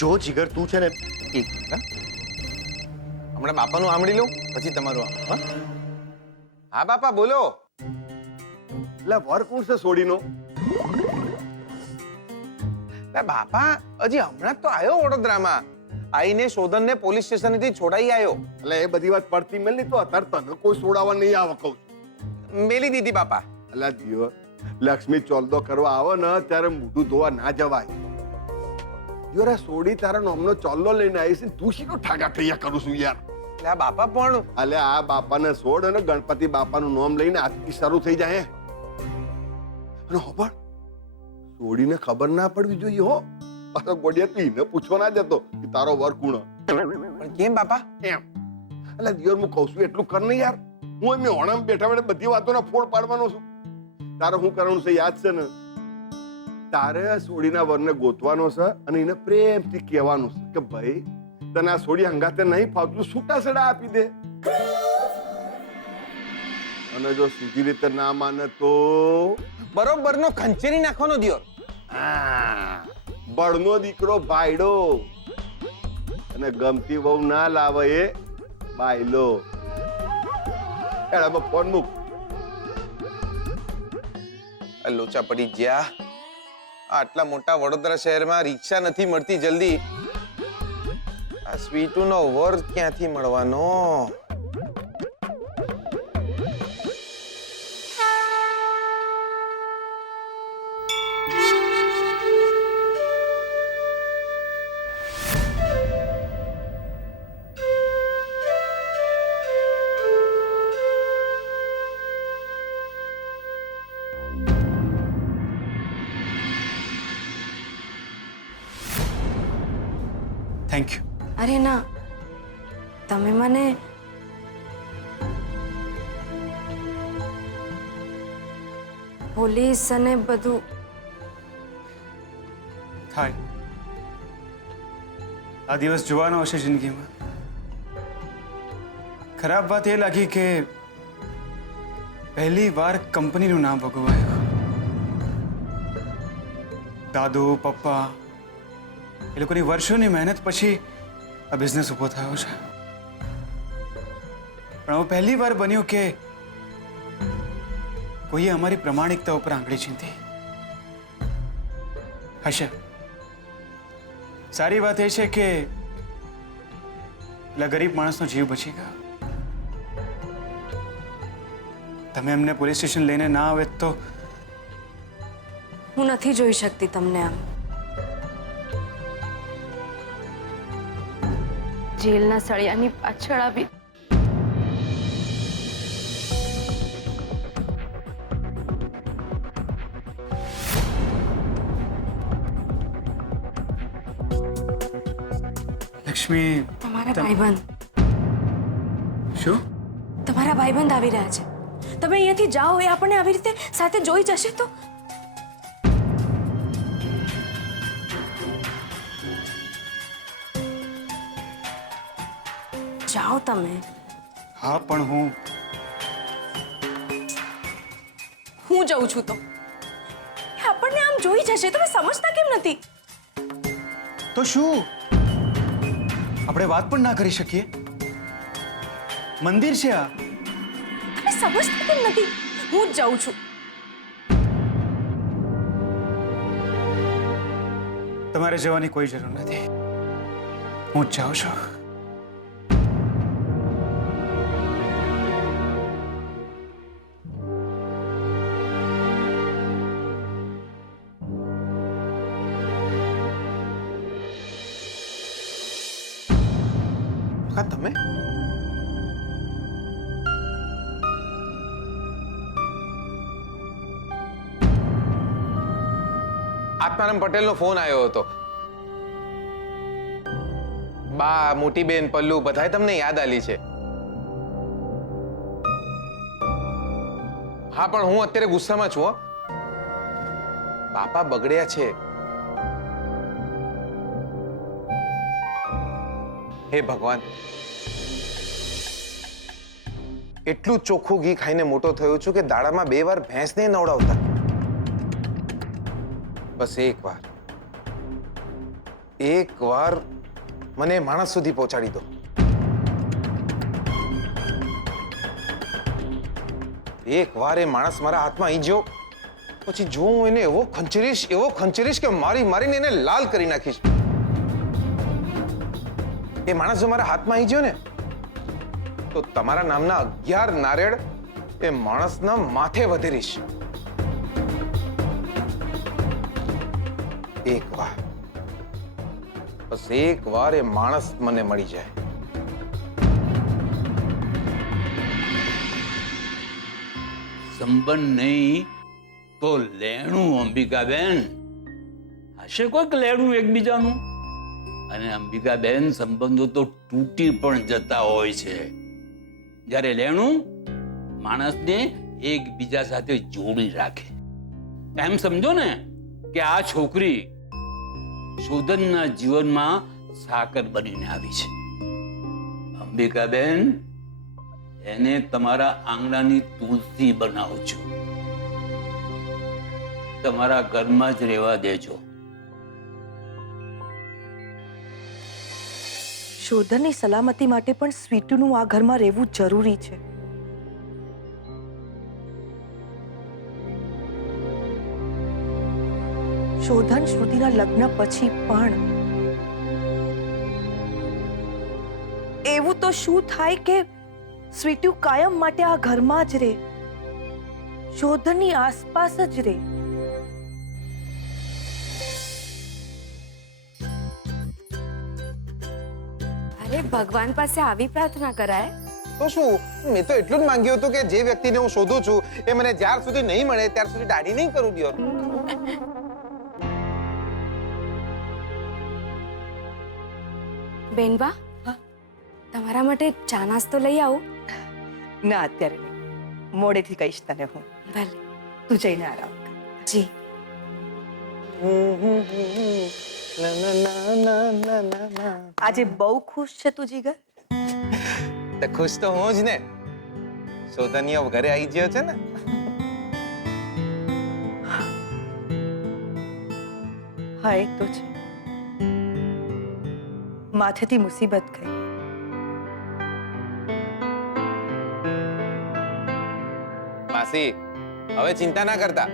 જો જીગર તું છે ને એક મિનિટ હમણાં બાપાનું આંબળી લઉં પછી તમારું હા હા બાપા બોલો. એટલે વર કોણ છે સોડીનો? બાપા હજી હમણાં તો આવ્યો વડોદરામાં. આઈને શોધનને પોલીસ સ્ટેશનથી છોડાઈ આવ્યો. એટલે એ બધી વાત પડતી મેલ નહીં તો અત્યારે તને કોઈ સોડાવા નહીં આવે કહું છું. મેલી દીધી બાપા. એટલે દિયો લક્ષ્મી ચોલદો કરવા આવે ને ત્યારે મોઢું ધોવા ના જવાય. યાર સોડી તારા નામનો ચોલ્લો લઈને આવી છે તું શીનો ઠાગા થયા કરું છું યાર. એટલે આ બાપા પણ એટલે આ બાપાને છોડ અને ગણપતિ બાપાનું નામ લઈને આજથી શરૂ થઈ જાય. અને હોબળ સોડીને ખબર ના પડવી જોઈએ હો. પાછો ગોડિયા તું એને પૂછવા ના જતો કે તારો વર કોણ. પણ કેમ બાપા એમ એટલે દિયોર હું કહું છું એટલું કર ને યાર. હું એમ હોણામ બેઠા બેઠા બધી વાતોના ફોડ પાડવાનો છું. તારે શું કરવાનું છે યાદ છે ને? તારે સોડીના વરને ગોતવાનો છે અને એને પ્રેમથી કહેવાનું છે કે ભાઈ તને આ સોડી હંગાતે નહીં ફાવતું છૂટા છડા આપી દે. અને જો સીધી રીતે ના માને તો બરોબર નો ખંચેરી નાખવાનો દિયો. હા બળનો દીકરો ભાઈડો અને ગમતી બહુ ના લાવે એ બાયલો. એડા ફોન મૂક. લોચા પડી ગયા. આટલા મોટા વડોદરા શહેરમાં રિક્ષા નથી મળતી જલ્દી. આ સ્વીટુનો વર ક્યાંથી મળવાનો? Thank you. અરે ના, તમે મને પોલીસ અને બધું થાય. આ દિવસ જોવાનો હશે જિંદગીમાં. ખરાબ વાત એ લાગી કે પહેલી વાર કંપનીનું નામ ભગવાયું. દાદુ પપ્પા એ લોકોની વર્ષોની મહેનત પછી આ બિઝનેસ ઊભો થયો છે. પણ હવે પહેલી વાર બન્યું કે કોઈએ અમારી પ્રમાણિકતા ઉપર આંગળી ચીંધી હશે. સારી વાત એ છે કે પેલા ગરીબ માણસનો જીવ બચી ગયો. તમે એમને પોલીસ સ્ટેશન લઈને ના આવે તો હું નથી જોઈ શકતી તમને આમ. જેલના સળિયાની પાછળ આવી લક્ષ્મી. તમારા ભાઈબંધ. શું? તમારા ભાઈબંધ આવી રહ્યા છે. તમે અહીંયાથી જાઓ એ આપણને આવી રીતે સાથે જોઈ જશે તો જાઓ તમે. હા પણ હું જઉં છું તો આપણને આમ જોઈ જશે. તમે સમજતા કેમ નથી? તો શું આપણે વાત પણ ના કરી શકીએ? મંદિર છે આ. તમે સમજતા કેમ નથી? હું જ જાઉં છું. તમારે જવાની કોઈ જરૂર નથી. હું જ જાઉં છું. તમે આત્મારામ પટેલનો ફોન આવ્યો હતો. બા, મોટી બેન, પલ્લુ બધાય તમને યાદ આલી છે. હા પણ હું અત્યારે ગુસ્સામાં છું. બાપા બગડ્યા છે. હે ભગવાન, એટલું ચોખ્ખું ઘી ખાઈને મોટો થયો છું કે દાડામાં 2 વાર ભેંસને નવડાવતા. બસ એક વાર મને માણસ સુધી પહોંચાડી દો. એક વાર એ માણસ મારા હાથમાં આવી ગયો પછી જો હું એને એવો ખંચેરીશ કે મારીને એને લાલ કરી નાખીશ. એ માણસ જો મારા હાથમાં આવી ગયો ને તો તમારા નામના 11 નારિયેળ એ માણસના માથે વધેરીશ. બસ એક વાર એ માણસ મને મળી જાય. સંબંધ નહીં તો લેણું, અંબિકાબેન. હશે કોઈક લેણું એકબીજાનું. અને અંબિકાબેન, સંબંધો તો તૂટી પણ જતા હોય છે, જ્યારે લેણું માણસને એકબીજા સાથે જોડી રાખે. એમ સમજો ને કે આ છોકરી શોધનના જીવનમાં સાકર બનીને આવી છે. અંબિકાબેન, એને તમારા આંગણાની તુલસી બનાવો છો, તમારા ઘરમાં જ રહેવા દેજો. શોધનની સલામતી માટે પણ સ્વીટુનું આ ઘરમાં રહેવું જરૂરી છે. શોધન શ્રુતિના લગ્ન પછી પણ એવું તો શું થાય કે સ્વીટુ કાયમ માટે આ ઘરમાં જ રહે, શોધનની આસપાસ જ રહે. અરે ભગવાન પાસે આવી પ્રાર્થના કરાય. તો શું, મેં તો એટલું જ માંગ્યું હતું કે જે વ્યક્તિને હું શોધું છું એ મને જ્યાર સુધી નહીં મળે ત્યાર સુધી દાઢી નહીં કરું દિયોર. બેનબા, તમારા માટે ચા નાસ્તો લઈ આવું? ના, અત્યારે નહીં, મોડેથી કહીશ તને હું. ભલે. તું જઈને આરામ કર. જી. આજે બહુ ખુશ છે તું જીગર. તો ખુશ તો હું જ ને, શોધનિયા ઘરે આવી ગયો છે ને. હા, એ તો છે. માથેથી મુસીબત ગઈ. માસી, હવે ચિંતા ના કરતા,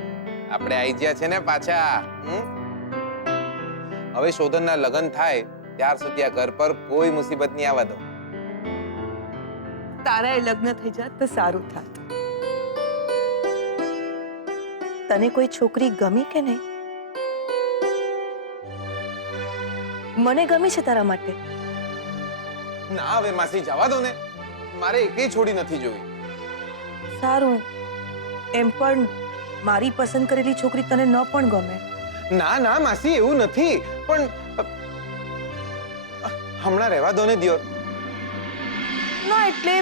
આપણે આવી ગયા છે ને પાછા. હવે શોધનના લગ્ન થાય ત્યાર સુધી આ ઘર પર કોઈ મુસીબત નહીં આવવા દો. તારા એ લગ્ન થઈ જાત તો સારું થાત. તને કોઈ છોકરી ગમી કે નહીં? મને ગમી છે તારા માટે. ના હવે માસી, જવા દો ને, મારે એકેય છોડી નથી જોવી. સારું, એમ પણ મારી પસંદ કરેલી છોકરી તને ન પણ ગમે. ના ના માસી, એવું નથી, પણ હમણાં રહેવા દો ને દિયોર. ના એટલે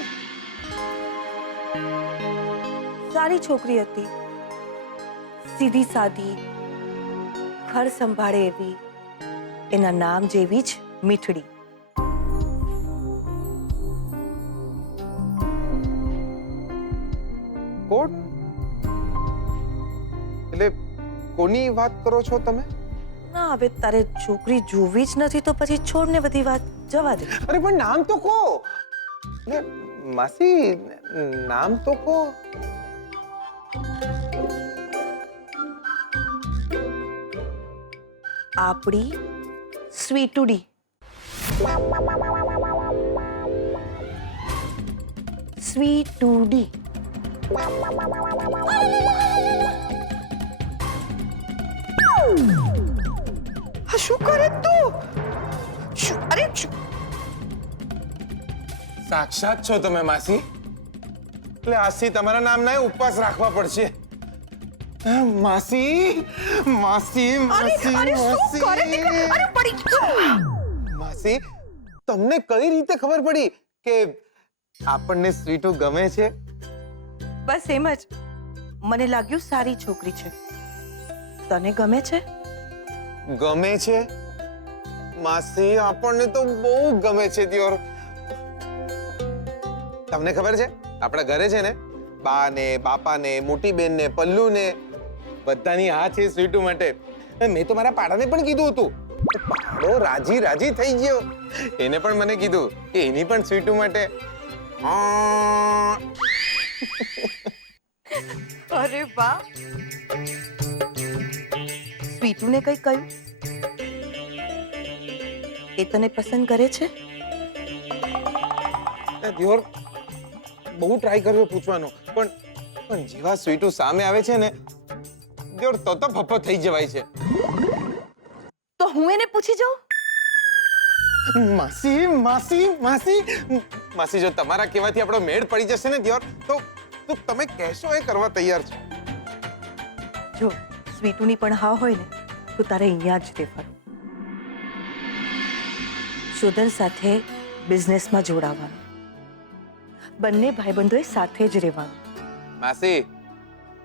સારી છોકરી હતી, સીધી સાદી, ઘર સંભાળે એવી, એના નામ જેવી જ મીઠડી. કોણ? એટલે કોની વાત કરો છો તમે? ના, હવે તારે છોકરી જોવી જ નથી તો પછી છોડ ને બધી વાત, જવા દે. અરે પણ નામ તો કહો ને માસી, નામ તો કહો. આપણી સ્વીટુડી. સ્વીટુડી. શું કરે તું? અરે સાક્ષાત છો તમે માસી, એટલે આજથી તમારા નામના ઉપવાસ રાખવા પડશે. માસી, માસી, માસી, માસી, તમને કઈ રીતે ખબર પડી કે આપણને સ્વીટુ ગમે છે? બસ એમ જ. મને લાગ્યું સારી છોકરી છે. તને ગમે છે? ગમે છે માસી, આપણને તો બહુ ગમે છે દિયોર. તમને ખબર છે, આપણા ઘરે છે ને બા ને, બાપા ને, મોટી બેન ને, પલ્લુ ને, બધાની હા છે સ્વીટુ માટે. મેં તો મારા પાડાને પણ કીધું હતું. પાડો રાજી રાજી થઈ ગયો. એને પણ મને કીધું કે એની પણ સ્વીટુ માટે અરે વાહ, સ્વીટુને કઈ કહ્યું? એ તને પસંદ કરે છે? દિયોર બહુ ટ્રાય કર્યો પૂછવાનો, પણ જેવા સ્વીટુ સામે આવે છે ને દિયોર તો ફફ્ફો થઈ જવાય છે. તો હું એને પૂછી જાઉં. માસી માસી માસી માસી, જો તમારા કહેવાથી આપણો મેળ પડી જશે ને દિયોર, તો તમે કહેશો એ કરવા તૈયાર છો. જો સ્વીટુની પણ હા હોય ને તો તારે અહીંયા જ રહેવાનું. શોધન સાથે બિઝનેસમાં જોડાવાનું. બંને ભાઈબંધોએ સાથે જ રહેવાનું. માસી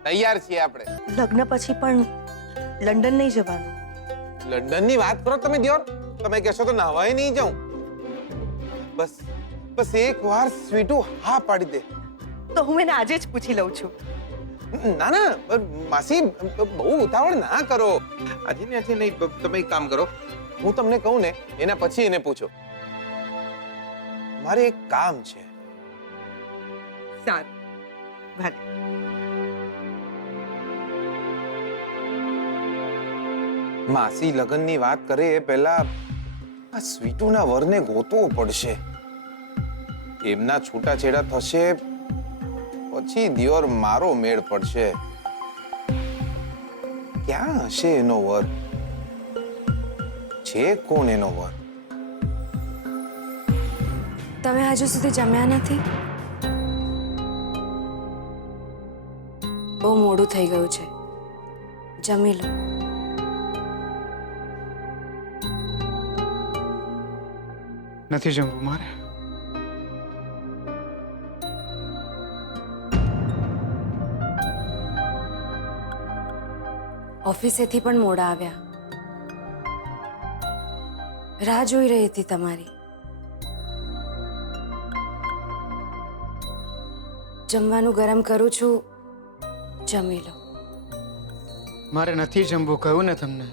તૈયાર છીએ આપણે. લગ્ન પછી પણ લંડન નહીં જવાનું. લંડનની વાત કરો તમે દિયોર, તમે કહેશો તો નાવાય નહીં જાઉં. બસ એક વાર સ્વીટુ હા પાડી દે. તો હું એને આજે જ પૂછી લઉં છું. ના ના માસી, બહુ ઉતાવળ ના કરો. આજે ને આજે નહીં, તમે એક કામ કરો, હું તમને કહું ને એના પછી એને પૂછો. મારે એક કામ છે. સારું, ભલે. માસી લગ્નની વાત કરે એ પહેલા આ સ્વીટુના વરને ગોતવો પડશે. એમના છૂટાછેડા થશે પછી દિયોર મારો મેળ પડશે. ક્યાં હશે એનો વર? છે કોણ એનો વર? તમે હજુ સુધી જમ્યા નથી? બહુ મોડું થઈ ગયું છે, જમી લો. નથી જમવું મારે. ઓફિસેથી પણ મોડા આવ્યા. રાહ જોઈ રહી હતી તમારી. જમવાનું ગરમ કરું છું, જમી લો. મારે નથી જમવું, કહ્યું ને તમને.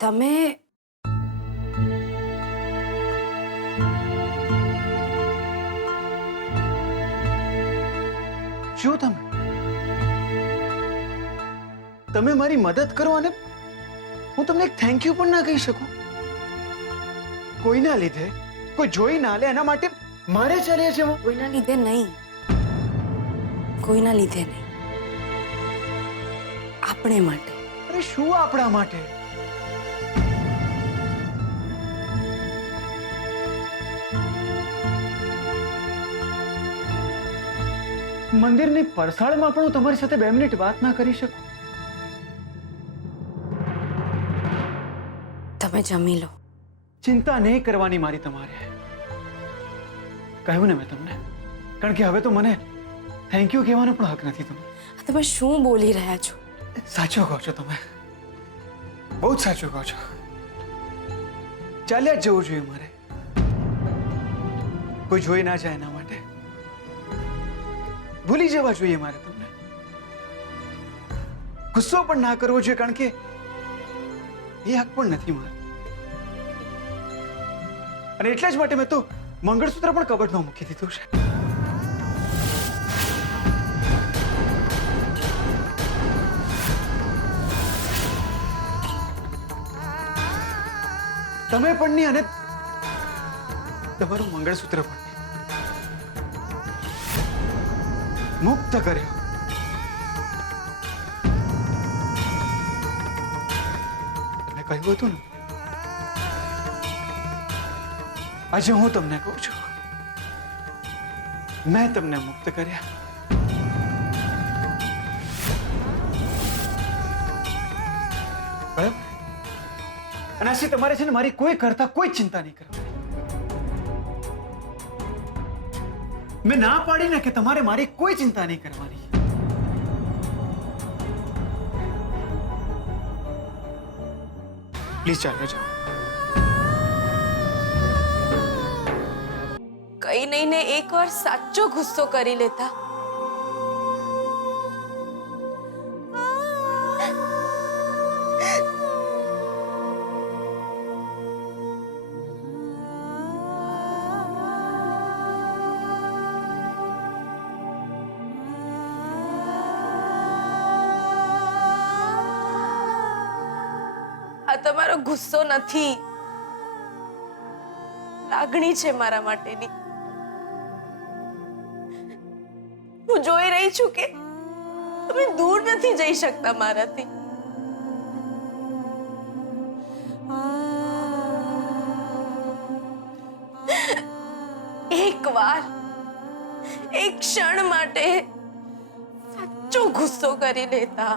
તમે શું તમે મારી મદદ કરો અને હું તમને એક થેન્ક યુ પણ ના કહી શકું? કોઈના લીધે, કોઈ જોઈ ના લે એના માટે મારે ચાલે છે. કોઈના લીધે નહીં, કોઈના લીધે નહીં, આપણે માટે. અરે શું આપણા માટે? મંદિરની પરસાળમાં પણ હું તમારી સાથે 2 મિનિટ વાત ના કરી શકું? તમે જમી લો. ચિંતા નહીં કરવાની મારી તમારે. કહ્યું ને મેં તમને, કારણ કે હવે તો મને થેન્ક યુ કહેવાનો પણ હક નથી. તમે શું બોલી રહ્યા છો? સાચું કહો છો તમે, બહુ જ સાચું કહો છો. ચાલ્યા જ જવું જોઈએ મારે, કોઈ જોઈ ના જાય એના માટે. ભૂલી જવા જોઈએ મારે તમને. ગુસ્સો પણ ના કરવો જોઈએ, કારણ કે એ હક પણ નથી મારે. અને એટલા જ માટે મેં તો મંગળસૂત્ર પણ કબટમાં મૂકી દીધું છે. તમે પણ નહીં અને તમારું મંગળસૂત્ર પણ મુક્ત કર્યો. તમે કહ્યું હતું ને, આજે હું તમને કહું છું, મેં તમને મુક્ત કર્યા. બરાબર? અને આથી તમારે છે ને મારી કોઈ કરતા કોઈ ચિંતા નહીં કરવાની. મેં ના પાડી ને કે તમારે મારી કોઈ ચિંતા નહીં કરવાની. પ્લીઝ ચાલો જાઓ. કઈ નહીં ને એકવાર સાચો ગુસ્સો કરી લેતા. આ તમારો ગુસ્સો નથી, લાગણી છે મારા માટેની. હું જોઈ રહી છું કે તમે દૂર નથી જઈ શકતા મારાથી. એકવાર, એક ક્ષણ માટે સાચો ગુસ્સો કરી લેતા.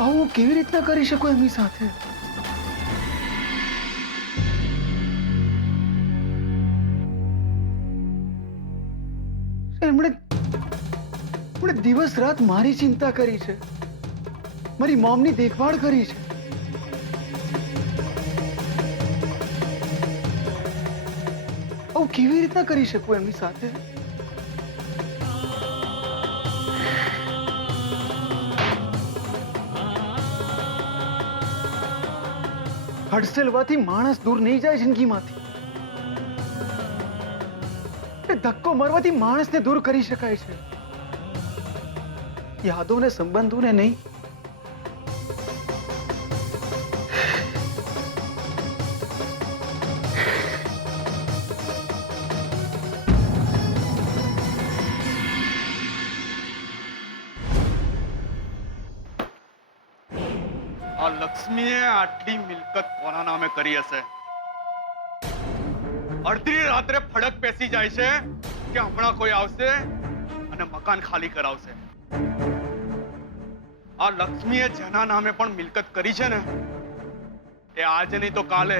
આવું કેવી રીતના કરી શકો એમની સાથે? એમણે દિવસ રાત મારી ચિંતા કરી છે, મારી મોમની દેખભાળ કરી છે. આવું કેવી રીતના કરી શકું એમની સાથે? હડસેલવાથી માણસ દૂર નહીં જાય જિંદગીમાંથી. ધક્કો મારવાથી માણસને દૂર કરી શકાય છે, યાદોને સંબંધોને નહીં. આ લક્ષ્મીએ આટલી મિલકત કોના નામે કરી હશે? અડધી રાત્રે ફડક પેસી જાય છે કે હમણાં કોઈ આવશે અને મકાન ખાલી કરાવશે. આ લક્ષ્મીએ જેના નામે પણ મિલકત કરી છે ને, એ આજે નહીં તો કાલે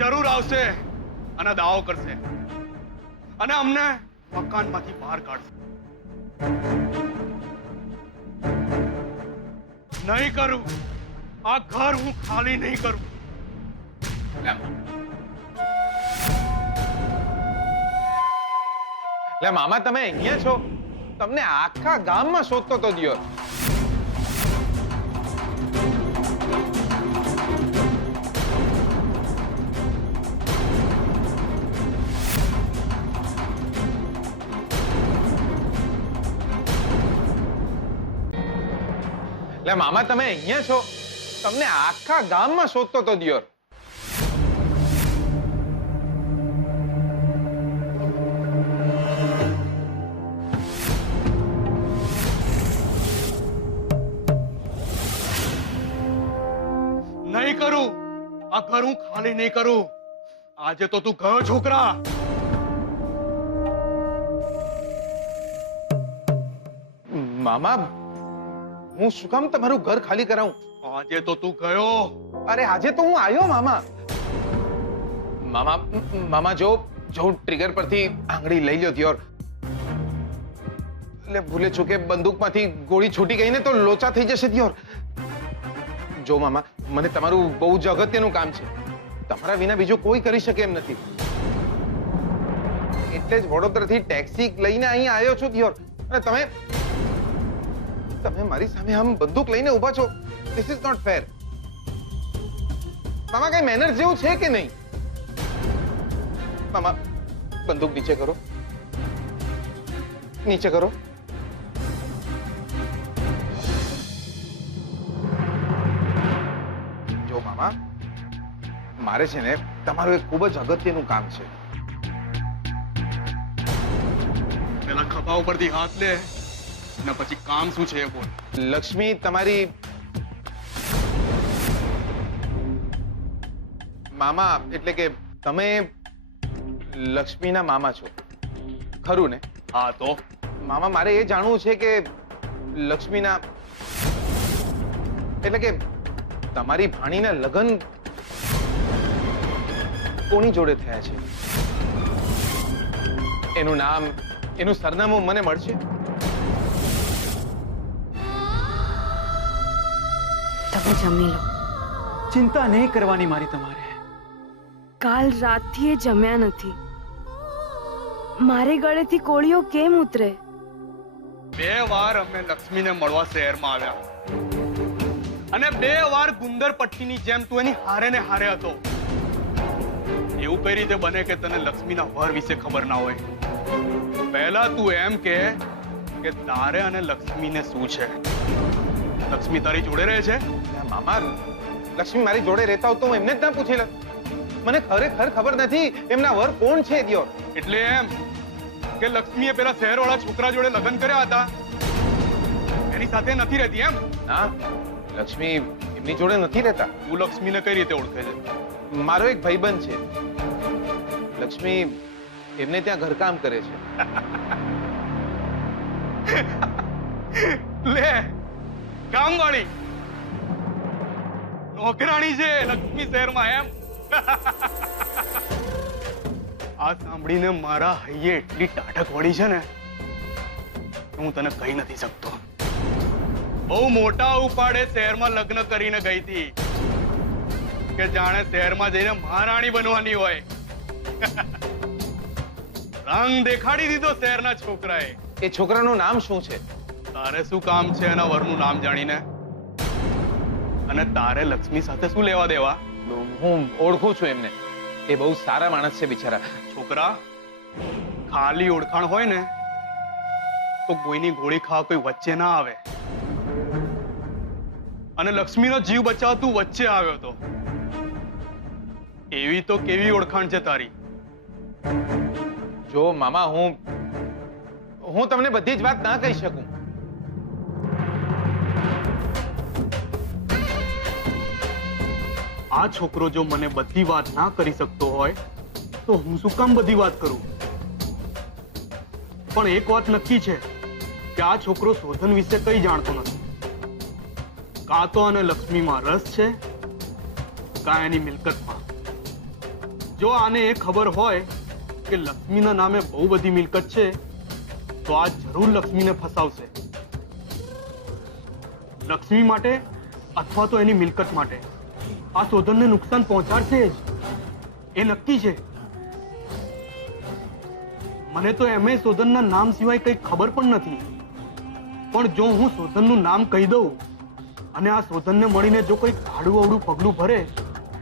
જરૂર આવશે અને દાવો કરશે અને અમને મકાનમાંથી બહાર કાઢશે. નહીં કરું, આ ઘર હું ખાલી નહીં કરું. લે મામા, તમે અહીંયા છો? તમને આખા ગામમાં શોધતો તો દિયોર. લે મામા, તમે અહીંયા છો? તમને આખા ગામમાં શોધતો તો દિયોર. નહીં કરું, આ ઘર હું ખાલી નહીં કરું. આજે તો તું ગયો છોકરા. મામા, હું શું કામ તમારું ઘર ખાલી કરાવું? આજે તો તું ગયો. અરે આજે તો હું આવ્યો મામા. મામા જો ટ્રિગર પરથી આંગળી લઈ લ્યો દિયોર. એટલે ભૂલે ચૂકે બંદૂકમાંથી ગોળી છૂટી ગઈ ને તો લોચા થઈ જશે દિયોર. જો મામા, મને તમારું બહુ જ અગત્યનું કામ છે. તમારા વિના બીજું કોઈ કરી શકે એમ નથી. એટલે જ વડોદરાથી ટેક્સી લઈને અહીં આવ્યો છું દિયોર. અને તમે મારી સામે આમ બંદૂક લઈને ઊભા છો. This is not fair. મામા, કઈ મેનર્સ જેવું છે કે નહીં? મામા, બંદૂક નીચે કરો, નીચે કરો. જો મામા, મારે છે ને તમારું એક ખૂબ જ અગત્યનું કામ છે. પેલા ખભા ઉપરથી હાથ લે અને પછી કામ શું છે એ બોલ. લક્ષ્મી તમારી મામા, એટલે કે તમે લક્ષ્મીના મામા છો, ખરું ને? હા તો મામા, મારે એ જાણવું છે કે લક્ષ્મીના એટલે કે તમારી ભાણીના લગ્ન કોની જોડે થયા છે? એનું નામ, એનું સરનામું મને મળશે? તમે જમી લો. ચિંતા નહીં કરવાની મારી તમારે. કાલ રાતથી એ જમ્યા નથી. મારે ગળેથી કોળીઓ કેમ ઉતરે? 2 વાર અમે લક્ષ્મીને મળવા શહેરમાં આવ્યા અને 2 વાર ગુંદર પટ્ટીની જેમ તું એની હારે ને હારે હતો. એવું કઈ રીતે બને કે તને લક્ષ્મીના વર વિશે ખબર ના હોય? પહેલા તું એમ કે તારે અને લક્ષ્મીને શું છે? લક્ષ્મી તારી જોડે રહે છે? મામા, લક્ષ્મી મારી જોડે રહેતા હોત તો હું એમને જ ના પૂછી લે. મને ખરેખર ખબર નથી એમના વર કોણ છે દિયોર. એટલે એમ કે લક્ષ્મીએ પેલા શહેરવાળા છોકરા જોડે લગ્ન કર્યા હતા, એની સાથે નથી રહેતી એમ? ના, લક્ષ્મી એમની જોડે નથી રહેતા. તું લક્ષ્મીને કઈ રીતે ઓળખે છે? મારો એક ભાઈબંધ છે. લક્ષ્મી એમને ત્યાં ઘરકામ કરે છે. લે, કામવાળી નોકરાણી છે લક્ષ્મી શહેરમાં એમ? આ સાંભળીને મારા હૈયે એટલી ટાઢક વળી છે ને કે હું તને કહી નથી શકતો. બહુ મોટા ઉપાડે શહેરમાં લગ્ન કરીને ગઈ હતી કે જાણે શહેરમાં જઈને મહારાણી બનવાની હોય. રંગ દેખાડી દીધો શહેરના છોકરાએ. એ છોકરાનું નામ શું છે? તારે શું કામ છે એના વરનું નામ જાણીને? અને તારે લક્ષ્મી સાથે શું લેવા દેવા? હું ઓળખું છું એમને. એ બહુ સારા માણસ છે બિચારા. છોકરા, ખાલી ઓળખાણ હોય ને તો કોઈની ગોળી ખાવા કોઈ વચ્ચે ના આવે. અને લક્ષ્મીનો જીવ બચાવ તું વચ્ચે આવ્યો તો. એવી તો કેવી ઓળખાણ છે તારી? જો મામા, હું તમને બધી જ વાત ના કહી શકું. આ છોકરો જો મને બધી વાત ના કરી શકતો હોય તો હું શું કામ બધી વાત કરું? પણ એક વાત નક્કી છે કે આ છોકરો શોધન વિશે કઈ જાણતો નથી. કાં તો આને લક્ષ્મીમાં રસ છે, કાં એની મિલકતમાં. જો આને એ ખબર હોય કે લક્ષ્મીના નામે બહુ બધી મિલકત છે તો આ જરૂર લક્ષ્મીને ફસાવશે. લક્ષ્મી માટે અથવા તો એની મિલકત માટે આ શોધનને નુકસાન પહોંચાડશે જ, એ નક્કી છે. મને તો એમે શોધનના નામ સિવાય કંઈ ખબર પણ નથી. પણ જો હું શોધનનું નામ કહી દઉં અને આ શોધનને મળીને જો કોઈ આડું અવડું પગલું ભરે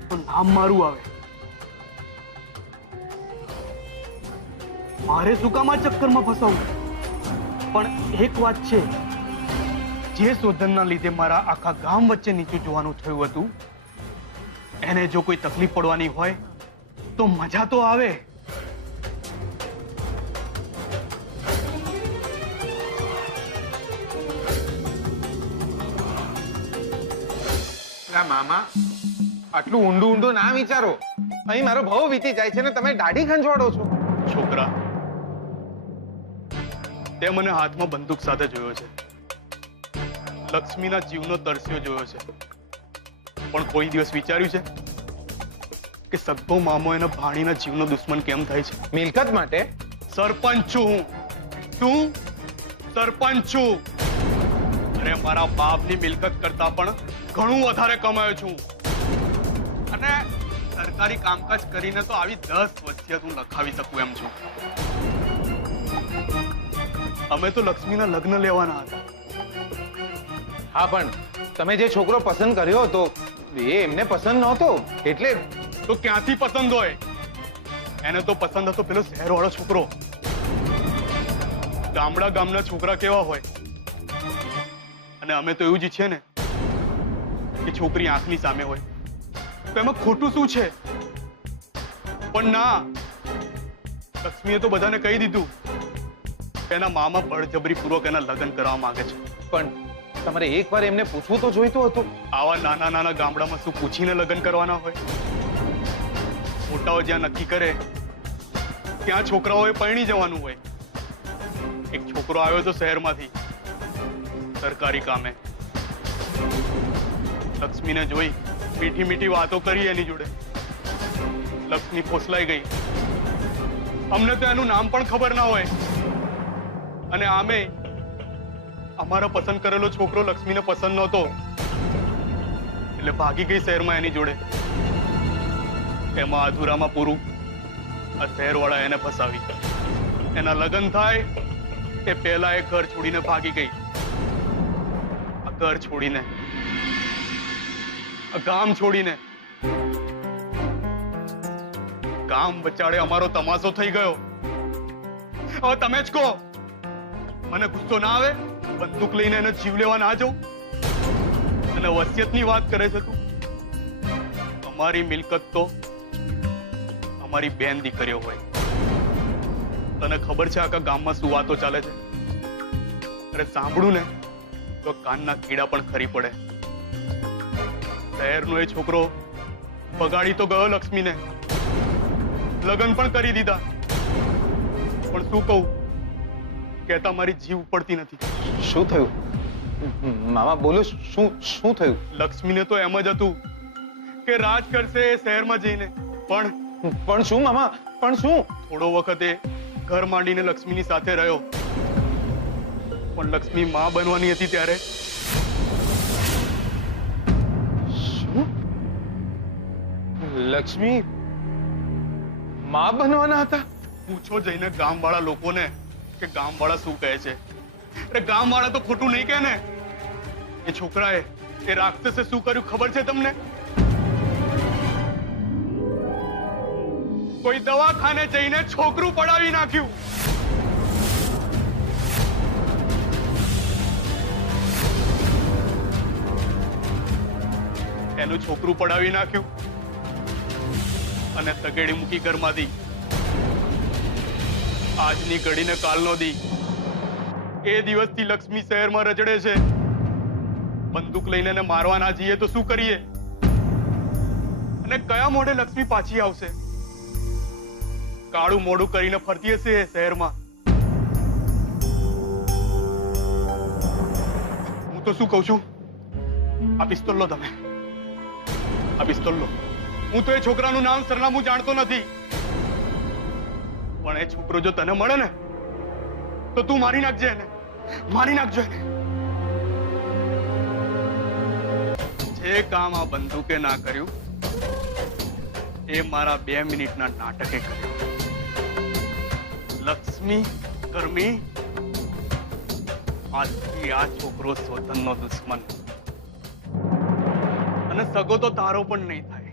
તો નામ મારું આવે. મારે શું કામ આ ચક્કરમાં ફસાવું? પણ એક વાત છે, જે શોધનના લીધે મારા આખા ગામ વચ્ચે નીચું જોવાનું થયું હતું, એને જો કોઈ તકલીફ પડવાની હોય તો મજા તો આવે. મામા, આટલું ઊંડું ઊંડું ના વિચારો. અહીં મારો ભાવ વીતી જાય છે ને તમે દાઢી ખંજવાડો છો. છોકરા, તે મને હાથમાં બંદૂક સાથે જોયો છે, લક્ષ્મીના જીવનો તરસ્યો જોયો છે, પણ કોઈ દિવસ વિચાર્યું છે કે સગો મામો એના ભાણીના જીવનો દુશ્મન કેમ થાય છે? મિલકત માટે? સરપંચ છું હું. શું? સરપંચ છું. અરે મારા બાપની મિલકત કરતા પણ ઘણું વધારે કમાયો છું. અને સરકારી કામકાજ કરીને તો આવી 10 વસિયત હું લખાવી શકું એમ છું. અમે તો લક્ષ્મીના લગ્ન લેવાના હતા. હા, પણ તમે જે છોકરો પસંદ કર્યો હતો એ એમને પસંદ નહોતો એટલે. તો ક્યાંથી પસંદ હોય? એને તો પસંદ હતો પેલો શહેરવાળો છોકરો. ગામના છોકરા કેવા હોય? અને અમે તો એવું જ ઈચ્છીએ ને કે છોકરી આંખની સામે હોય. તો એમાં ખોટું શું છે? પણ ના, લક્ષ્મીએ તો બધાને કહી દીધું કે એના મામા બળજબરી પૂર્વક એના લગ્ન કરવા માંગે છે. પણ તમારે એકવાર એમને પૂછવું તો જોઈતું હતું. આવા નાના ગામડામાં શું પૂછીને લગ્ન કરવાના હોય? મોટાઓ જ્યાં નક્કી કરે ત્યાં છોકરાઓએ પરણી જવાનું હોય. એક છોકરો આવ્યો તો શહેરમાંથી સરકારી કામે. લક્ષ્મીને જોઈ મીઠી મીઠી વાતો કરી એની જોડે. લક્ષ્મી ફોસલાઈ ગઈ. અમને તો એનું નામ પણ ખબર ના હોય, અને આમે અમારો પસંદ કરેલો છોકરો લક્ષ્મીને પસંદ નહોતો, એટલે ભાગી ગઈ શહેરમાં એની જોડે. એમાં અધૂરામાં પૂરું, આ શહેરવાળા એને ફસાવી. એના લગ્ન થાય એ પહેલા એ ઘર છોડીને ભાગી ગઈ. આ ઘર છોડીને, આ ગામ છોડીને. ગામ બચાડે અમારો તમાશો થઈ ગયો. હવે તમે જ કહો, મને ગુસ્સો ના આવે? બંદૂક લઈને એને જીવ લેવા ના જાઉં? અને વસિયતની વાત કરે છે તું? અમારી મિલકત તો અમારી બેન દીકરીઓ હોય. તને ખબર છે આખા ગામમાં શું વાતો ચાલે છે? અરે સાંભળું ને તો કાનના કીડા પણ ખરી પડે. શહેરનો એ છોકરો બગાડી તો ગયો લક્ષ્મીને, લગ્ન પણ કરી દીધા, પણ શું કહું, કહેતા મારી જીવ પડતી નથી. શું થયું મામા? બોલો, શું થયું? લક્ષ્મીને તો એમ જ હતું કે રાજ કરશે એ શહેરમાં જઈને, પણ શું મામા? પણ શું? થોડો વખત એ ઘર માંડીને લક્ષ્મીની સાથે રહ્યો, પણ લક્ષ્મી માં બનવાની હતી ત્યારે. શું? લક્ષ્મી માં બનવાના હતા? પૂછો જઈને ગામવાળા લોકોને કે ગામવાળા શું કહે છે. અરે ગામવાળા તો ખોટું નહીં કહે ને. એ છોકરાએ, એ રાક્ષસે શું કર્યું ખબર છે તમને? કોઈ દવાખાને જઈને છોકરું પડાવી નાખ્યું. એનું છોકરું પડાવી નાખ્યું અને તગેડી મૂકી ઘરમાંથી. આજની ઘડીને કાલનો દી, એ દિવસથી લક્ષ્મી શહેરમાં રજડે છે. બંદૂક લઈને એને મારવા ના જઈએ તો શું કરીએ? અને કયા મોઢે લક્ષ્મી પાછી આવશે? કાળું મોઢું કરીને ફરતી હશે એ શહેરમાં. હું તો શું કહું છું, આ પિસ્તોલ લો તમે, આ પિસ્તોલ લો. હું તો એ છોકરાનું નામ સરનામું જાણતો નથી, પણ એ છોકરો જો તને મળે ને તો તું મારી નાખજે એને, મારી નાખજો એને. જે કામ આ બંદૂકે ના કર્યું એ મારા 2 મિનિટના નાટકે કર્યું. લક્ષ્મી કર્મી, આજથી આ છોકરો સ્વતનનો દુશ્મન, અને સગો તો તારો પણ નહીં થાય.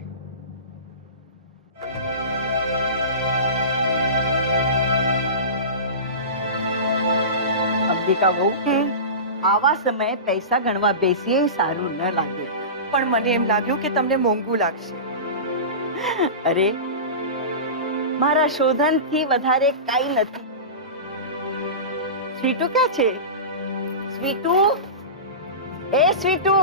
અંબિકા બહુ આવા સમયે પૈસા ગણવા બેસીએ એ સારું ન લાગે. પણ મને એમ લાગ્યું કે તમને મોંઘું લાગશે. અરે મારા શોધનથી વધારે કાઈ નથી. સ્વીટુ ક્યાં છે? સ્વીટુ, એ સ્વીટુ,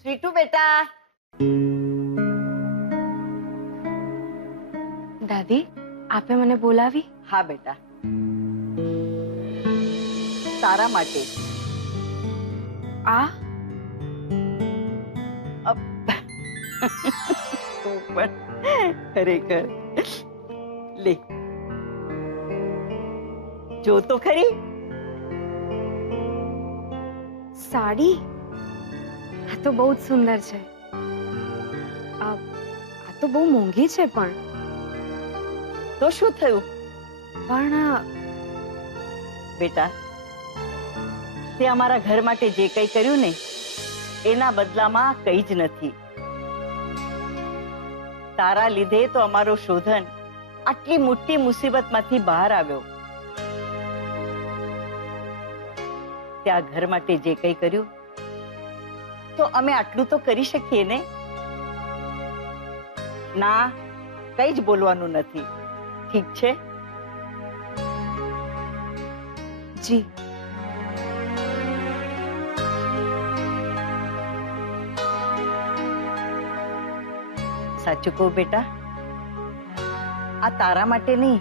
સ્વીટુ બેટા. દાદી, આપે મને બોલાવી? હા બેટા, તારા માટે. આ તું પણ ખરેખર. લે જો તો ખરી. સાડી? આ તો બહુ જ સુંદર છે. આ તો બહુ મોંઘી છે. પણ તો શું થયું? પણ બેટા, તે અમારા ઘર માટે જે કંઈ કર્યું ને એના બદલામાં કંઈ જ નથી. તારા લીધે તો અમારો શોધન આટલી મોટી મુસીબતમાંથી બહાર આવ્યો. ત્યાં ઘર માટે જે કંઈ કર્યું તો અમે આટલું તો કરી શકીએ ને. ના, કંઈ જ બોલવાનું નથી. ઠીક છે? જી. સાચું કહું બેટા, આ તારા માટે નહીં,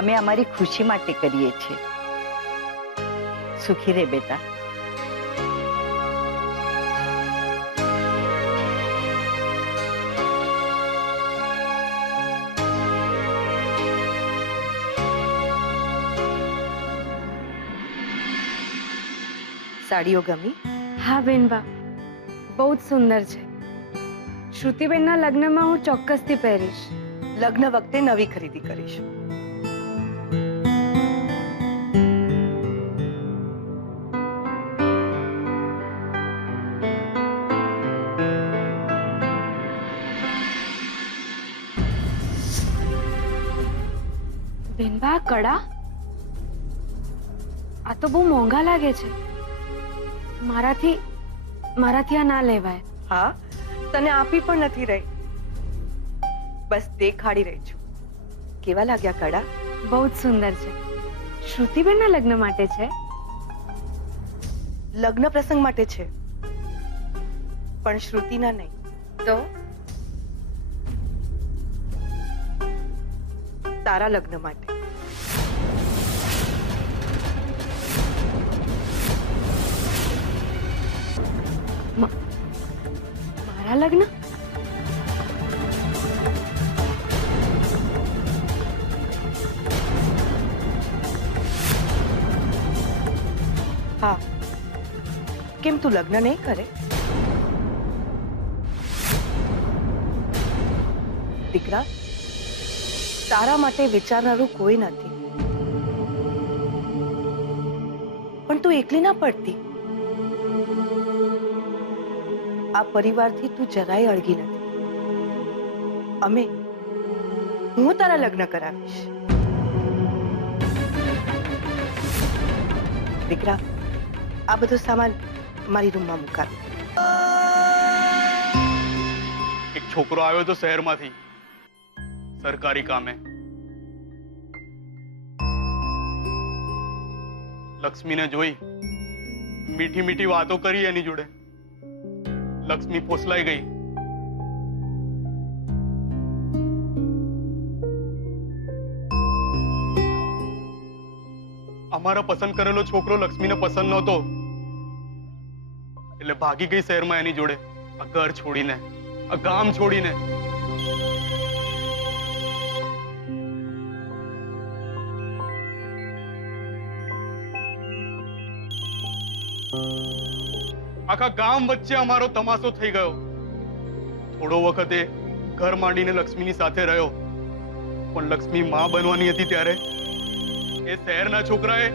અમે અમારી ખુશી માટે કરીએ છીએ. સુખી રે બેટા. સાડીઓ ગમી? હા બેનબા, બહુ જ સુંદર છે. શ્રુતિબેનના લગ્નમાં હું ચોક્કસથી પહેરીશ. લગ્ન વખતે નવી ખરીદી કરીશું. બેનબા, આ કડા આ તો બહુ મોંઘા લાગે છે. મારાથી આ ના લેવાય. હા, તને આપી પણ નથી રહી, બસ દેખાડી રહી છું. કેવા લાગ્યા કડા? બહુ જ સુંદર છે. શ્રુતિબેનના લગ્ન માટે છે? લગ્ન પ્રસંગ માટે છે, પણ શ્રુતિના નહીં. તો તારા લગ્ન માટે. મારા લગ્ન? હા, કેમ તું લગ્ન નહીં કરે? દીકરા, તારા માટે વિચારનારું કોઈ નથી, પણ તું એકલી ના પડતી. આ પરિવારથી તું જરાય અળગી નથી. હું તારા લગ્ન કરાવીશ. દીકરા, આ બધો સામાન મારી રૂમમાં મુકાવી. એક છોકરો આવ્યો તો શહેરમાંથી સરકારી કામે. લક્ષ્મીને જોઈ મીઠી મીઠી વાતો કરી એની જોડે. લક્ષ્મી ફોસલાઈ ગઈ. અમારા પસંદ કરેલો છોકરો લક્ષ્મીને પસંદ નહોતો, એટલે ભાગી ગઈ શહેરમાં એની જોડે. આ ઘર છોડીને, આ ગામ છોડીને. આખા ગામ વચ્ચે અમારો તમાશો થઈ ગયો. થોડો વખતે ઘર માંડીને લક્ષ્મીની સાથે રહ્યો, પણ લક્ષ્મી માં બનવાની હતી ત્યારે એ શહેરના છોકરાએ,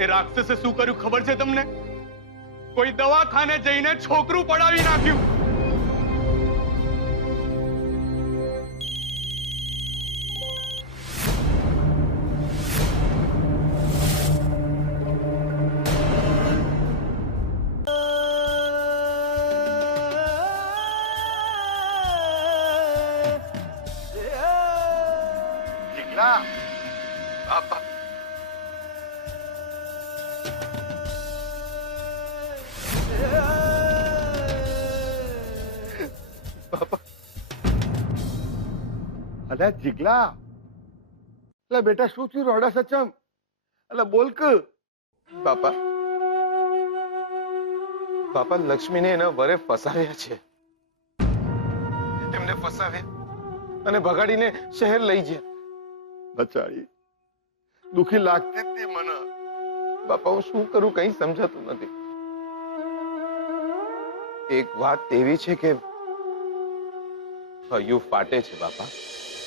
એ રાક્ષસે શું કર્યું ખબર છે તમને? કોઈ દવાખાને જઈને છોકરું પડાવી નાખ્યું. બાપા, બાપા, અલા જીગલા, અલા બેટા શું થયું? રોડા સચમ, અલા બોલ કે. બાપા, બાપા, લક્ષ્મીને એના વરે ફસાવ્યા છે. તેમને ફસાવ્યા અને ભગાડીને શહેર લઈ ગયા. બચાડી દુખી લાગતી હતી મને. બાપા, હું શું કરું કઈ સમજાતું નથી. એક વાત એવી છે કે હૈયું ફાટે છે બાપા.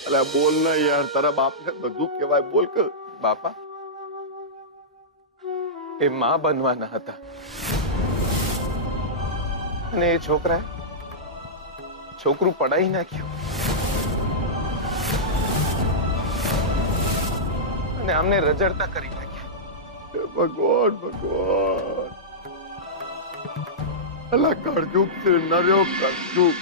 અલા બોલ ના યાર, તારા બાપને બધું કહેવાય, બોલ કે. બાપા, એ માં બનવાના હતા અને એ છોકરાએ છોકરું પડાવી નાખ્યું અને આમને રજડતા કરી નાખ્યા. ભગવાન, ભગવાન, અલા કળજુગ છે, નર્યો કળજુગ.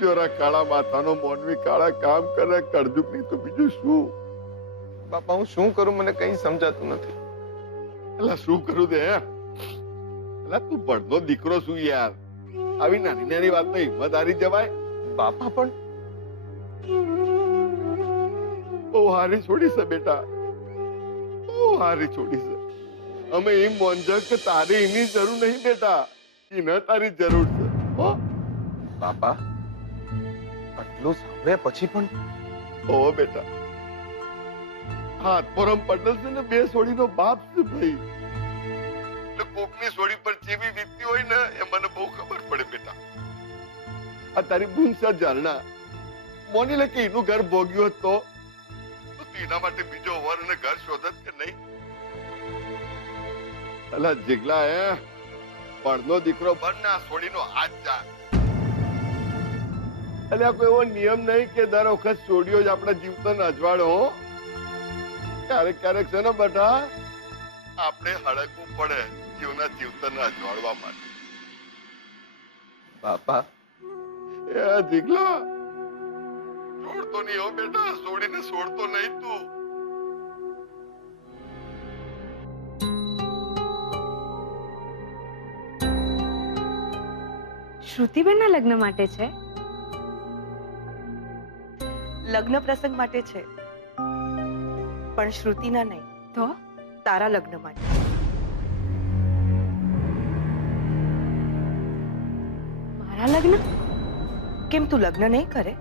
જોરા કાળા માથાનો મોનવી કાળા કામ કરે, કળજુગ નહીં તો બીજું શું? બાપા, હું શું કરું મને કઈ સમજાતું નથી. અલા શું કરું તે? અલા તું ભણનો દીકરો શું યાર? આવી નાની નાની વાતમાં હિંમત હારી જવાય? બાપા, પણ બહુ હારી છોડી છે બેટા, બહુ હારી છોડી છે. અમે એમ મોંઝ કે તારે એની જરૂર નહીં બેટા, એને તારી જરૂર છે. હો બાપા, આટલું સાંભળ્યા પછી પણ ઓ બેટા, હા, પરમ પટેલ છે ને બે સોડીનો બાપ છે ભાઈ. એટલે કોકની સોડી પર જેવી વીતતી હોય ને એ મને બહુ ખબર પડે બેટા. આ તારી બૂન છે ઝરણા, મોની લે કે એનું ઘર ભોગ્યું હોત તો તું એના માટે બીજો વર અને ઘર શોધત કે નહીં? અલા જીગલા પડનો દીકરો બન ને આ સોડીનો હાથ જા. અલ્યા કોઈ એવો નિયમ નહીં કે દર વખત સોડીઓ જ આપણા જીવતન અજવાળો. ક્યારેક ક્યારેક છે ને બેટા આપણે હળગવું પડે જીવના જીવતન અજવાળવા માટે. બાપા એ દીકલા છોડતો નહીં હો બેટા, સોડીને છોડતો નહીં તું. શ્રુતિબેનના લગ્ન માટે છે? લગ્ન પ્રસંગ માટે છે, પણ શ્રુતિના નહીં, તો તારા લગ્ન માટે. મારા લગ્ન? કેમ તું લગ્ન નહીં કરે?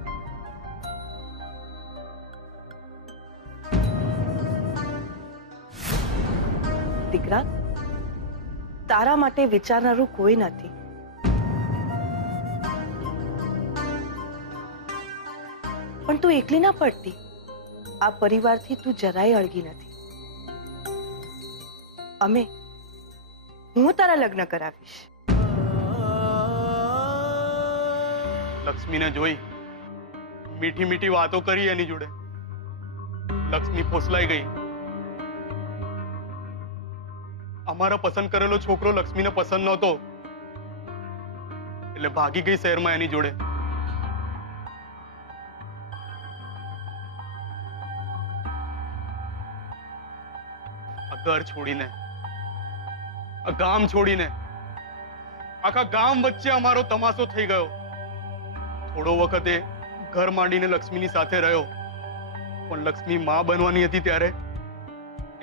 દીકરા, તારા માટે વિચારનારું કોઈ નથી. પણ તું એકલી ના પડતી. આ પરિવારથી તું જરાય અળગી નથી. હું તારા લગ્ન કરાવીશ. લક્ષ્મીને જોઈ મીઠી મીઠી વાતો કરી એની જોડે. લક્ષ્મી ફોસલાઈ ગઈ. અમારા પસંદ કરેલો છોકરો લક્ષ્મીને પસંદ નહોતો એટલે ભાગી ગઈ શહેરમાં એની જોડે. આ ઘર છોડીને, આ ગામ છોડીને, આખા ગામ વચ્ચે અમારો તમાશો થઈ ગયો. થોડો વખતે ઘર માંડીને લક્ષ્મીની સાથે રહ્યો, પણ લક્ષ્મી માં બનવાની હતી ત્યારે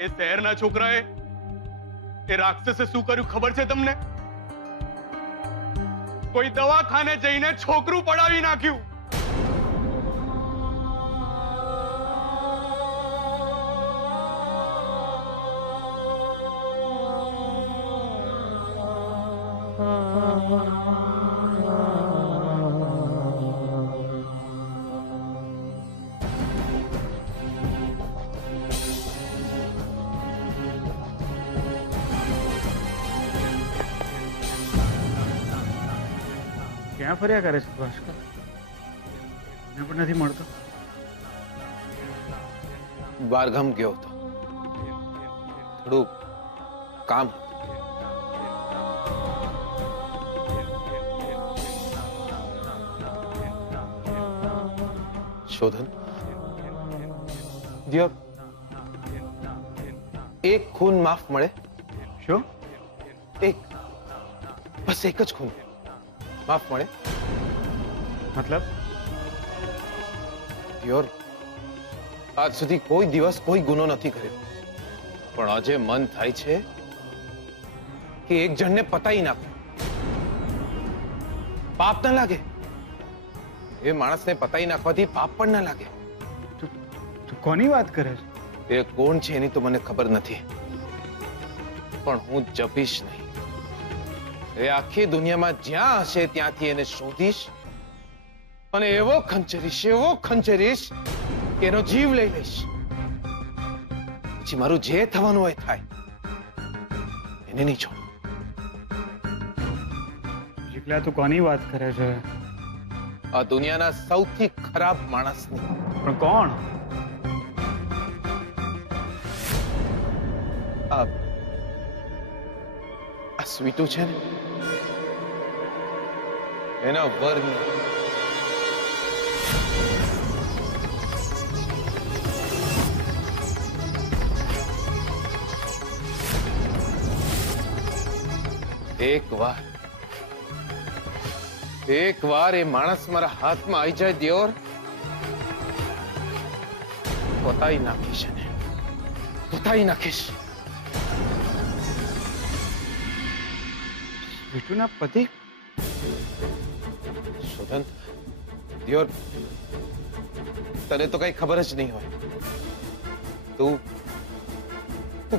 એ શહેરના છોકરાએ, એ રાક્ષસે શું કર્યું ખબર છે તમને? કોઈ દવાખાને જઈને છોકરું પડાવી નાખ્યું. ક્યાં ફર્યા કરે છે ભાસ્કર? મને પણ નથી મળતો. બારગામ ગયો હતો, થોડું કામ. શોધન દિયો, એક ખૂન માફ મળે? શું? એક, બસ એક જ ખૂન માફ મળે. મતલબ? દિયોર, આજ સુધી કોઈ દિવસ કોઈ ગુનો નથી કર્યો, પણ આજે મન થાય છે કે એક જણને પતાઈ નાખો. પાપ ન લાગે? એ માણસને પતાઈ નાખવાથી પાપ પણ ન લાગે. તું કોની વાત કરે છે? એ કોણ છે એની તો મને ખબર નથી, પણ હું જપીશ નહીં. એ આખી દુનિયામાં જ્યાં હશે ત્યાંથી એને શોધીશ અને એવો ખંચરીશ કે એનો જીવ લઈ લઈશ. પછી મારું જે થવાનું હોય થાય, એને નહીં છોડ. જીગલા, તું કોની વાત કરે છે? આ દુનિયાના સૌથી ખરાબ માણસની. પણ કોણ? આ સ્વીટુ છે ને, એના વરની. એક વાર એ માણસ મારા હાથમાં આવી જાય દિયોર, પતાઈ નાખીશ એને, પતાઈ નાખીશ. વિટુના પતિ? શોધન, દિયોર, તને તો કઈ ખબર જ નહીં હોય. તું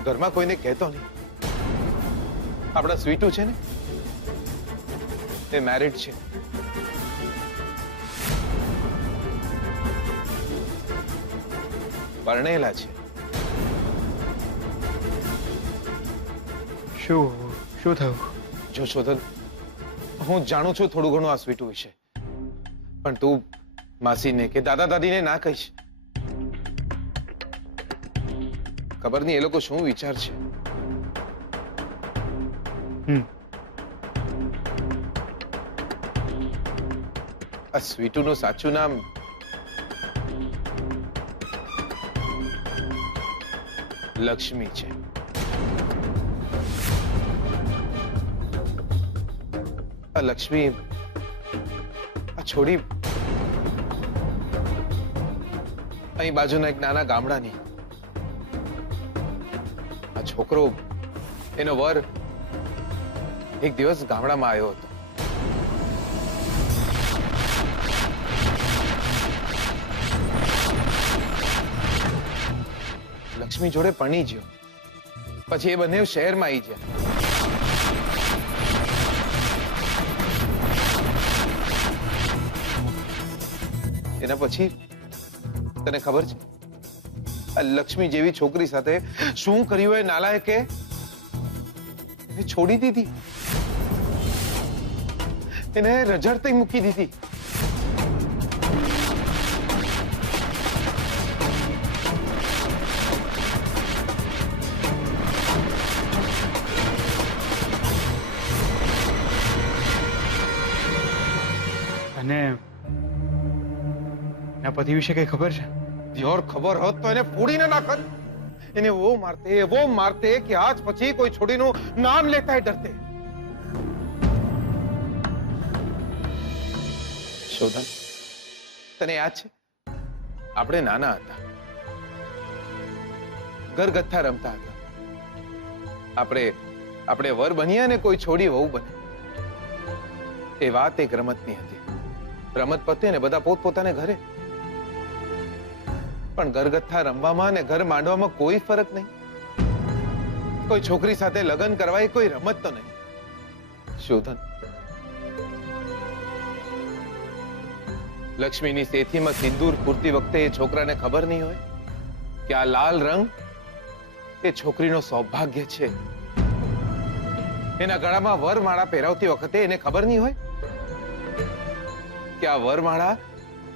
ઘરમાં કોઈને કહેતો નહીં. આપણા સ્વીટુ છે ને, એ મેરિડ છે. પરણેલા છે. શું થયું? જો શોધન, હું જાણું છું થોડું ઘણું આ સ્વીટુ વિશે, પણ તું માસીને કે દાદા દાદીને ના કહીશ. ખબર નહીં એ લોકો શું વિચાર છે. આ સ્વીટુનું સાચું નામ લક્ષ્મી છે. આ લક્ષ્મી આ છોડી અહીં બાજુના એક નાના ગામડાની. આ છોકરો, એનો વર એક દિવસ ગામડામાં આવ્યો હતો. લક્ષ્મી જોડે પરણી ગયો. પછી એ બંને શહેરમાં આવી ગયા. એના પછી તને ખબર છે આ લક્ષ્મી જેવી છોકરી સાથે શું કર્યું? એ નાલાયકે એને છોડી દીધી, એને રઝળતી મૂકી દીધી. અને એના પતિ વિશે કઈ ખબર છે? और खबर होत तो એને ફોડીને નાખત. એને वो मारते कि आज પછી કોઈ છોડીનું નામ લેતા ડરતે. શોધન, તને યાદ છે આપણે નાના હતા, ઘરગથ્થા રમતા હતા. આપણે વર બન્યા ને કોઈ છોડી વહુ બને. એ વાત એક રમતની હતી. રમત પતે ને બધા પોતપોતાને ઘરે. પણ ઘરગથ્થા રમવામાં અને ઘર માંડવામાં કોઈ ફરક નહીં. કોઈ છોકરી સાથે લગ્ન કરવા એ કોઈ રમત તો નહીં. શોધન, લક્ષ્મીની સેથીમાં સિંદૂર પૂરતી વખતે એ છોકરાને ખબર નહીં હોય કે આ લાલ રંગ એ છોકરીનો સૌભાગ્ય છે. એના ગળામાં વરમાળા પહેરાવતી વખતે એને ખબર નહીં હોય કે આ વરમાળા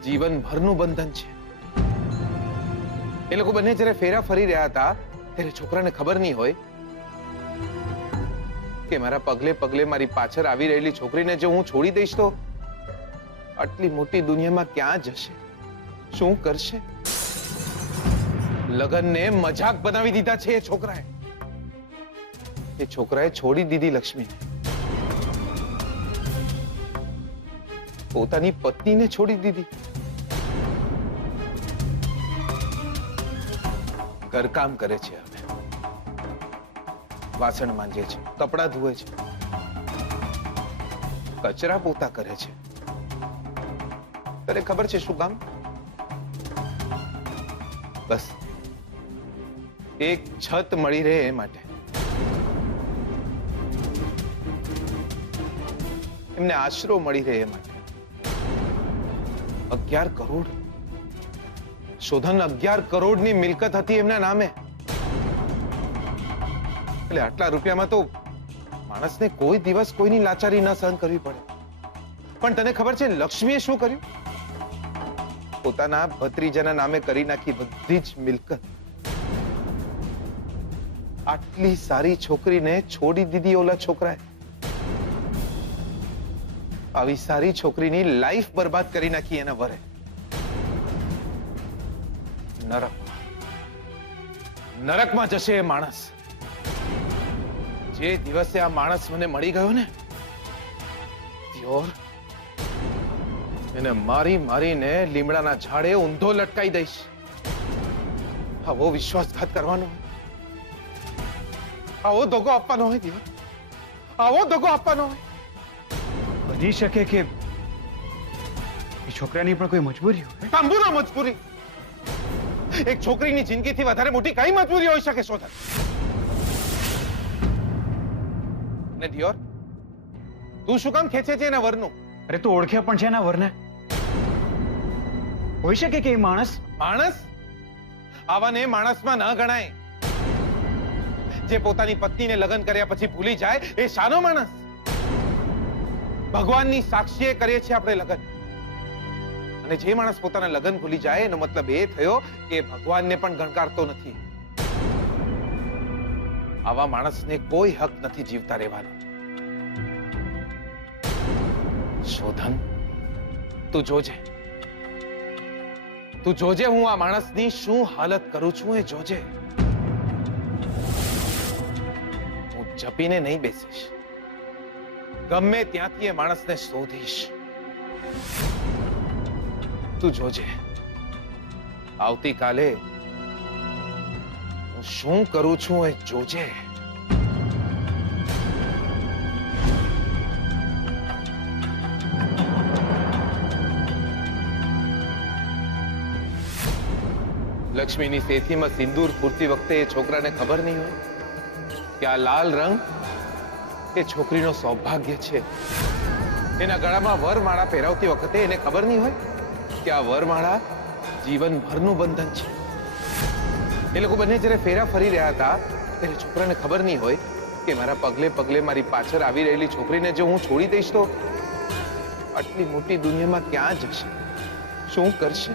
જીવનભરનું બંધન છે. એ લોકો બંને જ્યારે ફેરા ફરી રહ્યા હતા ત્યારે છોકરાને ખબર નહીં હોય કે મારા પગલે પગલે મારી પાછળ આવી રહેલી છોકરીને જો હું છોડી દઈશ તો આટલી મોટી દુનિયામાં ક્યાં જશે, શું કરશે? લગ્નને મજાક બનાવી દીધા છે એ છોકરાએ. એ છોકરાએ છોડી દીધી લક્ષ્મીને. પોતાની પત્નીને છોડી દીધી. ઘરકામ કરે છે, હવે વાસણ માંજે છે, કપડા ધોવે છે, કચરા પોતા કરે છે. તને ખબર છે શું કામ? બસ એક છત મળી રહે એ માટે. એમને આશરો મળી રહે એ માટે. 11 કરોડ શોધન, 11 કરોડની મિલકત હતી એમના નામે. એટલે આટલા રૂપિયામાં તો માણસને કોઈ દિવસ કોઈની લાચારી ન સહન કરવી પડે. પણ તને ખબર છે લક્ષ્મીએ શું કર્યું? પોતાના ભત્રીજાના નામે કરી નાખી બધી જ મિલકત. આટલી સારી છોકરીને છોડી દીધી ઓલા છોકરાએ. આવી સારી છોકરીની લાઈફ બરબાદ કરી નાખી એના વરે. નરકમાં જશે એ માણસ. જે દિવસે આ માણસ મને મળી ગયો ને ત્યોર એને મારીને લીમડાના ઝાડે ઊંધો લટકાઈ દઈશ. આવો વિશ્વાસઘાત કરવાનો હોય, આવો દગો આપવાનો હોય દિયોર, આવો દગો આપવાનો હોય. બની શકે કે એ છોકરાની પણ કોઈ મજબૂરી હોય. તાંબુના મજબૂરી. એક છોકરીની જિંદગીથી વધારે મોટી કઈ મજબૂરી હોઈ શકે? શોધન, ને દિયોર, તું શું કામ ખેંચે છે એના વરનું? અરે તું ઓળખ્યા પણ છે એના વરને. હોઈ શકે કે એ માણસ માણસ? આવાને માણસમાં ન ગણાય. જે પોતાની પત્નીને લગ્ન કર્યા પછી ભૂલી જાય એ શાનો માણસ? ભગવાનની સાક્ષીએ કરીએ છીએ આપણે લગ્ન, અને જે માણસ પોતાના લગ્ન ભૂલી જાય એનો મતલબ એ થયો કે ભગવાનને પણ ગણકારતો નથી. આવા માણસને કોઈ હક નથી જીવતા રહેવાનો. શોધન, તું જોજે, તું જોજે હું આ માણસની શું હાલત કરું છું એ જોજે. હું જપીને નહીં બેસીશ, ગમે ત્યાંથી એ માણસને શોધીશ. તું જોજે આવતીકાલે હું શું કરું છું એ જોજે. લક્ષ્મીની સેથીમાં સિંદૂર પૂરતી વખતે એ છોકરાને ખબર નહીં હોય કે આ લાલ રંગ એ છોકરીનો સૌભાગ્ય છે. એના ગળામાં વરમાળા પહેરાવતી વખતે એને ખબર નહીં હોય કે આ વરમાળા જીવનભરનું બંધન છે. એ લોકો બંને જ્યારે ફેરા ફરી રહ્યા હતા ત્યારે છોકરાને ખબર નહીં હોય કે મારા પગલે પગલે મારી પાછળ આવી રહેલી છોકરીને જો હું છોડી દઈશ તો આટલી મોટી દુનિયામાં ક્યાં જશે, શું કરશે?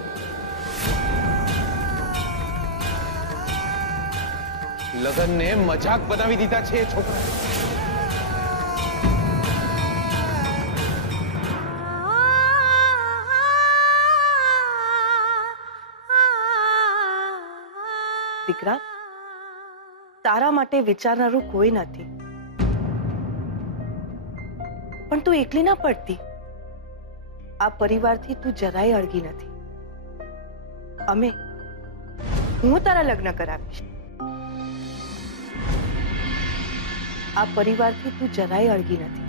લગ્નને મજાક બનાવી દીધા છે એ છોકરા. દીકરા, તારા માટે વિચારનારું કોઈ નથી, પણ તું એકલી ના પડતી. આ પરિવારથી તું જરાય અળગી નથી. હું તારા લગ્ન કરાવીશ. આ પરિવારથી તું જરાય અળગી નથી.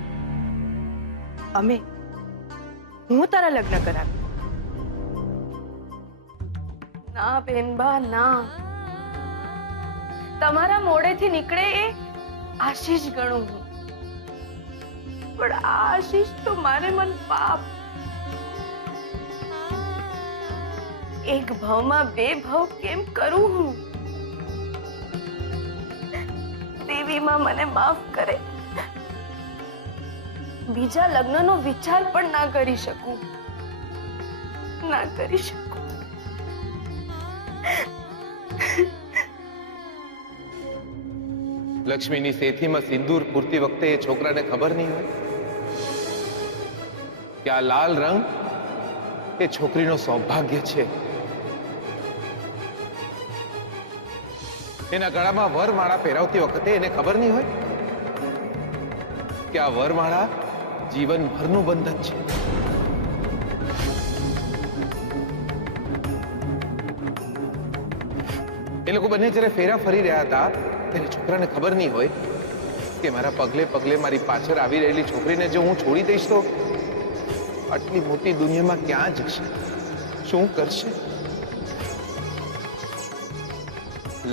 હું તારા લગ્ન કરાવીશ. ના બેનબા ના, તમારા મોઢેથી નીકળે એ આશીષ ગણું હું, પણ આ આશીષ તો મારે મન પાપ. એક ભાવમાં બે ભાવ કેમ કરું હું? દેવી માં મને માફ કરે. બીજા લગ્નનો વિચાર પણ ના કરી શકું, ના કરી શકું. લક્ષ્મીની સેથીમાં સિંદૂર પૂરતી વખતે એ છોકરાને ખબર નહીં હોય કે આ લાલ રંગ એ છોકરીનો સૌભાગ્ય છે. એના ગળામાં વરમાળા પહેરાવતી વખતે એને ખબર નહીં હોય કે આ વરમાળા જીવનભરનું બંધન છે. એ લોકો બંને જ્યારે ફેરા ફરી રહ્યા હતા ત્યારે છોકરાને ખબર નહીં હોય કે મારા પગલે પગલે મારી પાછળ આવી રહેલી છોકરીને જો હું છોડી દઈશ તો આટલી મોટી દુનિયામાં ક્યાં જશે, શું કરશે?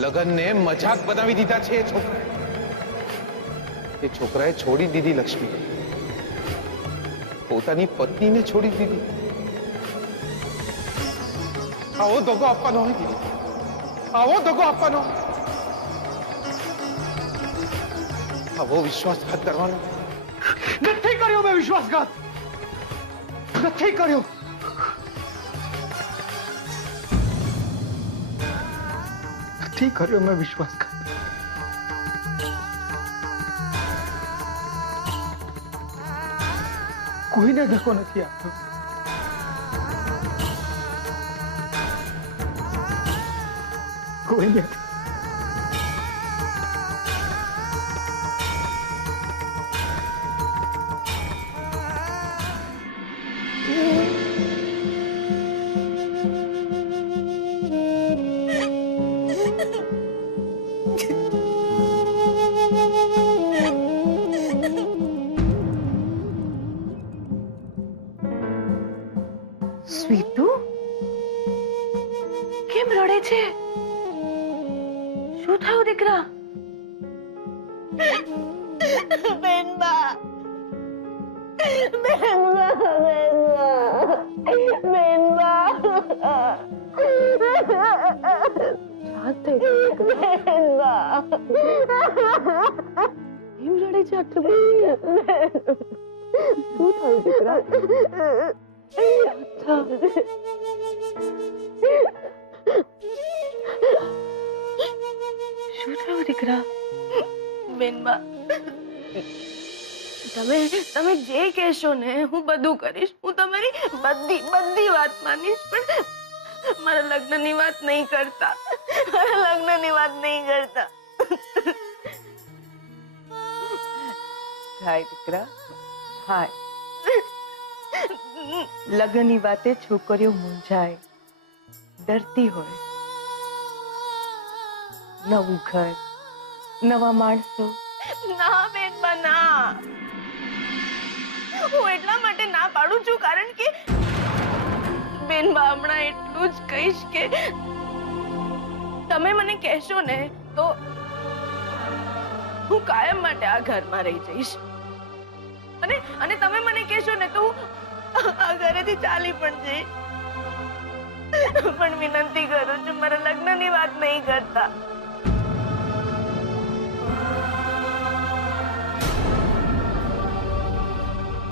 લગ્નને મજાક બનાવી દીધા છે એ છોકરાએ. એ છોકરાએ છોડી દીધી લક્ષ્મી, પોતાની પત્નીને છોડી દીધી. આવો દગો આપવાનો હોય દીદી, આવો દગો આપવાનો, આવો વિશ્વાસઘાત કરવાનો. નથી કર્યો મેં વિશ્વાસઘાત, નથી કર્યો. નથી કર્યો મેં વિશ્વાસઘાત. કોઈને ધક્કો નથી આપ્યો. કોઈને સ્વીટુ, કેમ રડે છે? શું થયું દીકરા? બેનબા બેનબા બેનબા બેનબા એમ રડે છે આટલું શું થયું દીકરા? શું થયું દીકરા? બેનબા તમે જે કહેશો ને હું બધું કરીશ. હું તમારી બધી વાત માનીશ, પણ મારા લગ્નની વાત નહીં કરતા. મારા લગ્નની વાત નહીં કરતા. થાય દીકરા થાય. લગ્નની વાતે છોકરીઓ મૂંઝાય, ડરતી હોય. નવું ઘર, નવા માણસો. ના બેનબા ના, હું એટલા માટે ના પાડું છું કારણ કે બેનબા હમણાં એટલું જ કહીશ કે તમે મને કહેશો ને તો હું કાયમ માટે આ ઘરમાં રહી જઈશ, અને તમે મને કહેશો ને તો હું આ ઘરેથી ચાલી પણ જઈશ. પણ વિનંતી કરું છું, મારા લગ્નની વાત નહીં કરતા.